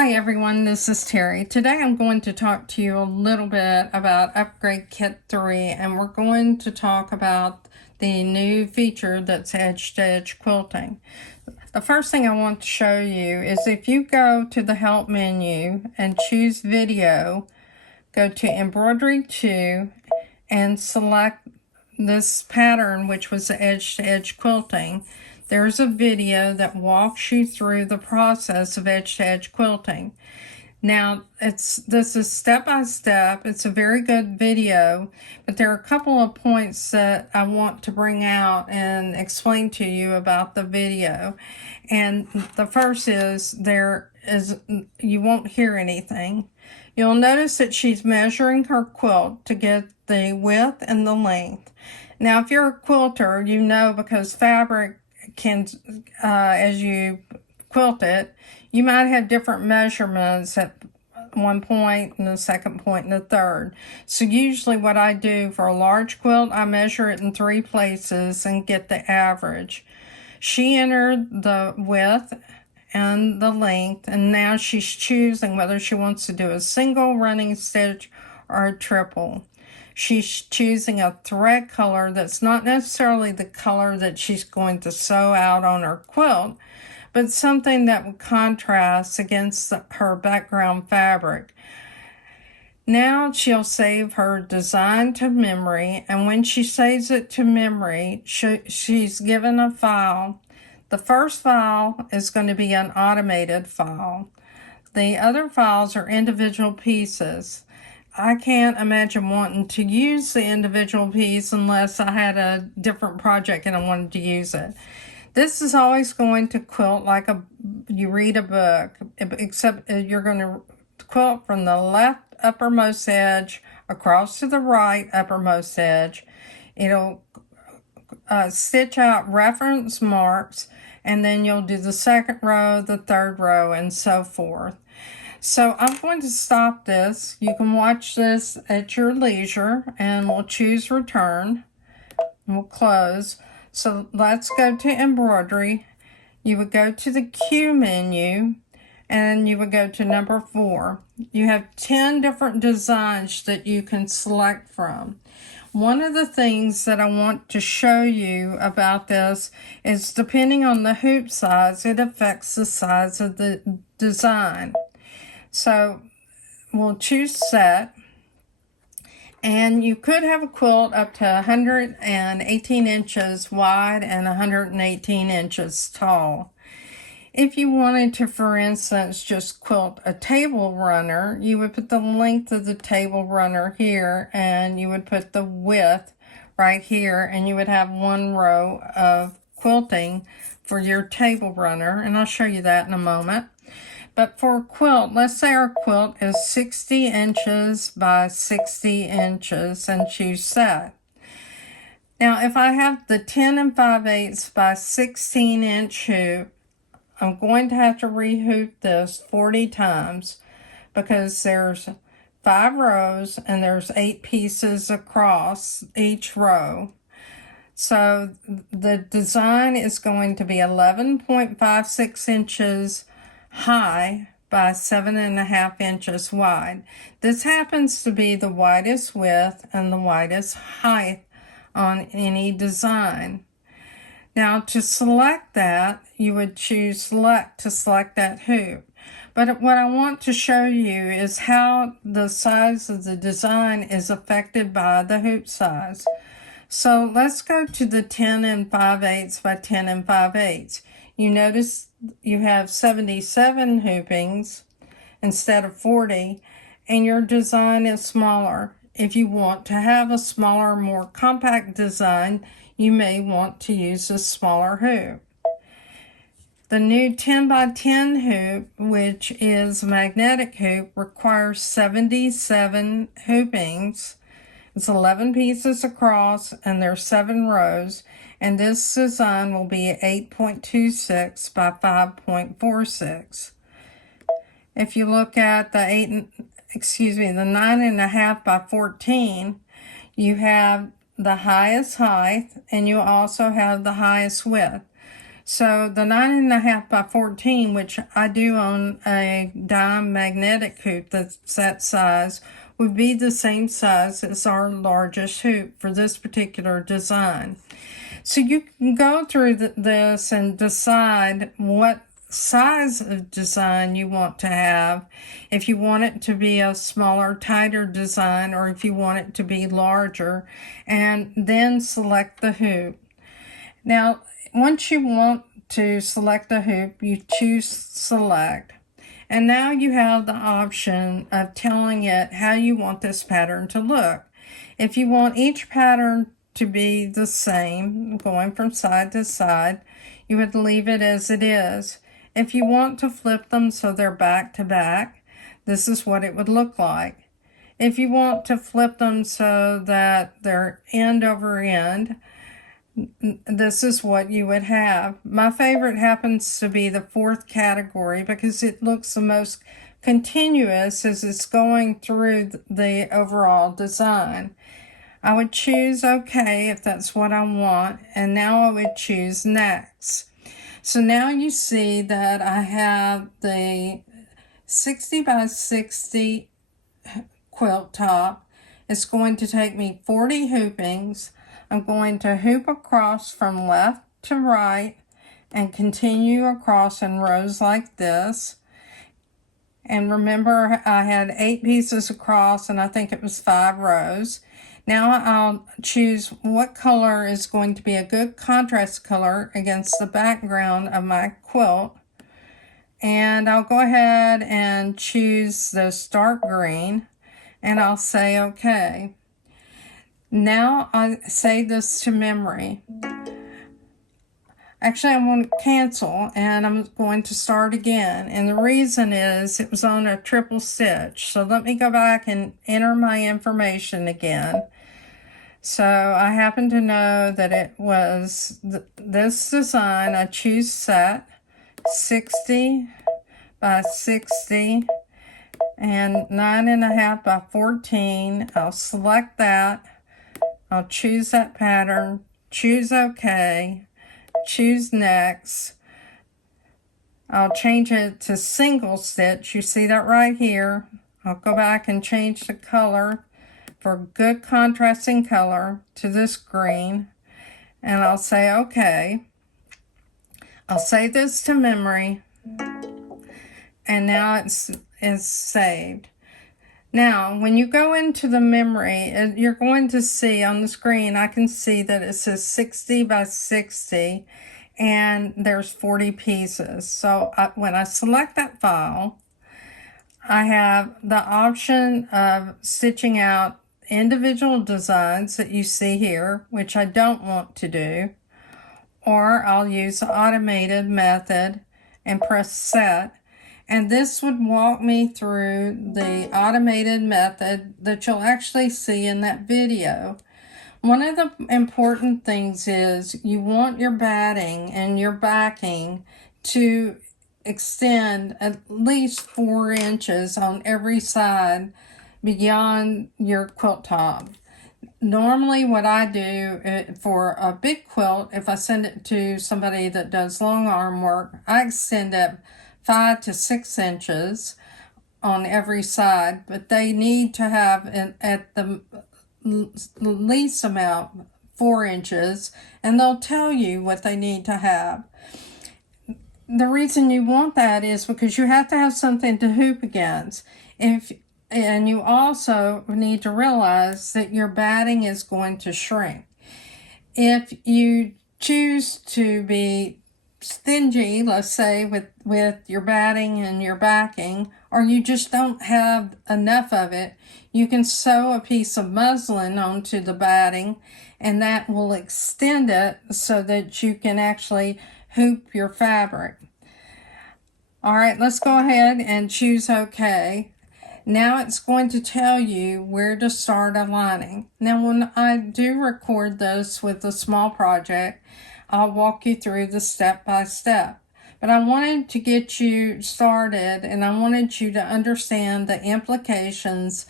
Hi everyone, this is Terry. Today I'm going to talk to you a little bit about Upgrade Kit 3, and we're going to talk about the new feature that's Edge to Edge Quilting. The first thing I want to show you is if you go to the Help menu and choose Video, go to Embroidery 2 and select this pattern, which was the Edge to Edge Quilting. There's a video that walks you through the process of Edge to Edge Quilting. Now, this is step by step. It's a very good video, but there are a couple of points that I want to bring out and explain to you about the video. And the first is you won't hear anything. You'll notice that she's measuring her quilt to get the width and the length. Now, if you're a quilter, you know, because fabric can, as you quilt it, you might have different measurements at one point and the second point and the third. So usually what I do for a large quilt, I measure it in 3 places and get the average. She entered the width and the length, and now she's choosing whether she wants to do a single running stitch or a triple. She's choosing a thread color that's not necessarily the color that she's going to sew out on her quilt, but something that would contrast against her background fabric. Now she'll save her design to memory, and when she saves it to memory, she's given a file. The first file is going to be an automated file. The other files are individual pieces. I can't imagine wanting to use the individual piece unless I had a different project and I wanted to use it. This is always going to quilt like you read a book, except you're going to quilt from the left uppermost edge across to the right uppermost edge. It'll stitch out reference marks, and then you'll do the second row, the third row, and so forth. So I'm going to stop this. You can watch this at your leisure, and we'll choose return. We'll close. So let's go to embroidery. You would go to the Q menu, and you would go to number 4. You have 10 different designs that you can select from. One of the things that I want to show you about this is depending on the hoop size, it affects the size of the design. So we'll choose set, and you could have a quilt up to 118 inches wide and 118 inches tall. If you wanted to, for instance, just quilt a table runner, you would put the length of the table runner here, and you would put the width right here, and you would have 1 row of quilting for your table runner, and I'll show you that in a moment. But for a quilt, let's say our quilt is 60 inches by 60 inches and choose set. Now, if I have the 10 5/8 by 16 inch hoop, I'm going to have to rehoop this 40 times because there's 5 rows and there's 8 pieces across each row. So the design is going to be 11.56 inches high by 7.5 inches wide. This happens to be the widest width and the widest height on any design. Now to select that, you would choose select to select that hoop. But what I want to show you is how the size of the design is affected by the hoop size. So let's go to the 10 5/8 by 10 5/8. You notice you have 77 hoopings instead of 40, and your design is smaller. If you want to have a smaller, more compact design, you may want to use a smaller hoop. The new 10 by 10 hoop, which is a magnetic hoop, requires 77 hoopings. It's 11 pieces across, and there's 7 rows, and this design will be 8.26 by 5.46. If you look at the 9.5 by 14, you have the highest height, and you also have the highest width. So the 9.5 by 14, which I do on a dime magnetic hoop that's that size, would be the same size as our largest hoop for this particular design. So you can go through this and decide what size of design you want to have, if you want it to be a smaller, tighter design, or if you want it to be larger, and then select the hoop. Now, once you want to select the hoop, you choose select. And now you have the option of telling it how you want this pattern to look. If you want each pattern to be the same, going from side to side, you would leave it as it is. If you want to flip them so they're back to back, this is what it would look like. If you want to flip them so that they're end over end, this is what you would have. My favorite happens to be the fourth category because it looks the most continuous as it's going through the overall design. I would choose OK if that's what I want, and now I would choose next. So now you see that I have the 60 by 60 quilt top. It's going to take me 40 hoopings. I'm going to hoop across from left to right and continue across in rows like this. And remember, I had 8 pieces across, and I think it was 5 rows. Now I'll choose what color is going to be a good contrast color against the background of my quilt. And I'll go ahead and choose the dark green, and I'll say OK. Now I save this to memory. Actually, I'm going to cancel, and I'm going to start again. And the reason is it was on a triple stitch. So let me go back and enter my information again. So I happen to know that it was this design. I choose set 60 by 60 and 9.5 by 14. I'll select that. I'll choose that pattern, choose OK, choose next. I'll change it to single stitch. You see that right here. I'll go back and change the color for good contrasting color to this green, and I'll say OK. I'll save this to memory, and now it's saved. Now, when you go into the memory, you're going to see on the screen, I can see that it says 60 by 60, and there's 40 pieces. So when I select that file, I have the option of stitching out individual designs that you see here, which I don't want to do, or I'll use the automated method and press set. And this would walk me through the automated method that you'll actually see in that video. One of the important things is you want your batting and your backing to extend at least 4 inches on every side beyond your quilt top. Normally what I do for a big quilt, if I send it to somebody that does long arm work, I extend it 5 to 6 inches on every side, but they need to have at the least amount 4 inches, and they'll tell you what they need to have. The reason you want that is because you have to have something to hoop against. And you also need to realize that your batting is going to shrink. If you choose to be stingy, let's say, with your batting and your backing, or you just don't have enough of it, you can sew a piece of muslin onto the batting, and that will extend it so that you can actually hoop your fabric. All right, let's go ahead and choose OK. Now it's going to tell you where to start aligning. Now when I do record this with a small project, I'll walk you through the step by step. But I wanted to get you started, and I wanted you to understand the implications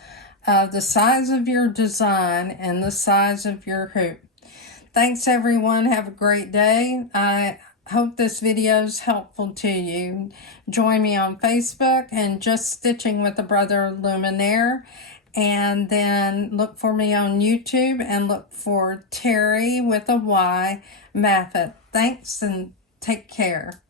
of the size of your design and the size of your hoop. Thanks everyone. Have a great day. I hope this video is helpful to you. Join me on Facebook and Just Stitching with a Brother Luminaire. And then look for me on YouTube and look for Terry with a Y Maffitt. Thanks and take care.